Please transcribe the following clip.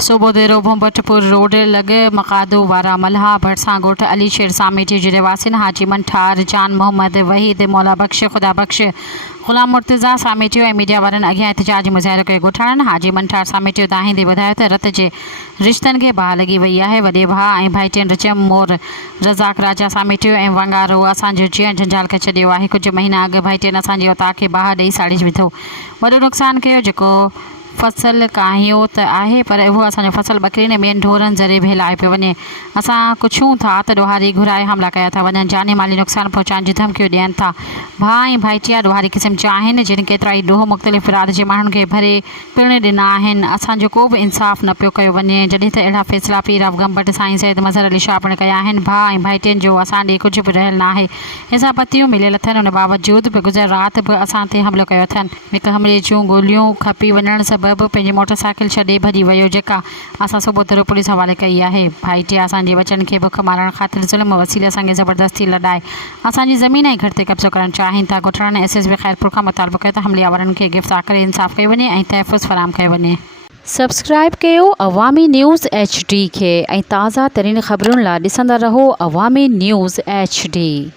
सोबोदेरो भोंबटपुर रोड लॻ मकादो वारा मल्हा भरिसां ॻोठ अली शेर सामेटी जे रहवासियुनि हाजी मंठार जान मोहम्मद वहीद मौला बख्श खुदा बख्श ग़ुलाम मुर्तज़ा सामेटियो ऐं मीडिया वारनि अॻियां एहतिजाज मुज़ाहिरो कयो। ॻोठाणनि हाजी मंठार सामेटियो दाहींदे ॿुधायो त रत जे रिश्तनि खे बाहि लॻी वई आहे। वॾे भाउ ऐं भाइटियुनि रिचम मोर रज़ाक राजा सामेटियो ऐं वंगारो असांजो जीअं झंझाल खे छॾियो आहे। कुझु महीना अॻु भाइटियुनि असांजे औताक खे बाहि ॾेई साड़ी विधो, वॾो नुक़सानु कयो। जेको फसल काहियो त आहे पर उहो असांजो फसल ॿकरियुनि ऐं ॿियनि ढोरनि ज़रिए भेलाए पियो वञे। असां पुछूं था त ॾोहारी घुराए हमला कया था वञनि, जानी माली नुक़सानु पहुचाइण जी धमकियूं ॾियनि था। भाउ ऐं भाइटिया ॾोहारी क़िस्म जा आहिनि जिन केतिरा ई ॾोह मुख़्तलिफ़ इराद जे माण्हुनि खे भरे पिण ॾिना आहिनि। असांजो को बि इंसाफ़ न पियो कयो वञे, जॾहिं त अहिड़ा फ़ैसिला पीर अफ़ग़म भट्ट साईं सैद मज़हर अली शाह पिण कया आहिनि। भाउ ऐं भाइटियुनि जो असां ॾे कुझु बि रहियल न आहे। हिसाब पतियूं मिलियल अथनि, उन बावजूद बि गुज़र राति बि असां ते हमलो कयो अथनि। हिकु हमले जूं गोलियूं खपी वञण सबबि पंहिंजी मोटरसाइकिल छॾे भॼी वियो, जेका असां सोबोतरो पुलिस हवाले कई आहे। भाइटिया असांजे बचनि खे बुख मारण ख़ातिर ज़ुल्म वसीले असांखे ज़बरदस्ती लॾाए असांजी ज़मीन ऐं घर ते कब्ज़ो करणु चाहिनि था। ॻोठाणनि SSB ख़ैरपुर खां मुतालबो कयो त हमलावरनि खे गिरफ़्तार करे इंसाफ़ कयो वञे ऐं तहफ़ुज़ फ़राहम कयो वञे। सब्सक्राइब कयो अवामी न्यूज़ HD खे ऐं ताज़ा तरीन ख़बरुनि लाइ ॾिसंदा रहो अवामी न्यूज़ HD।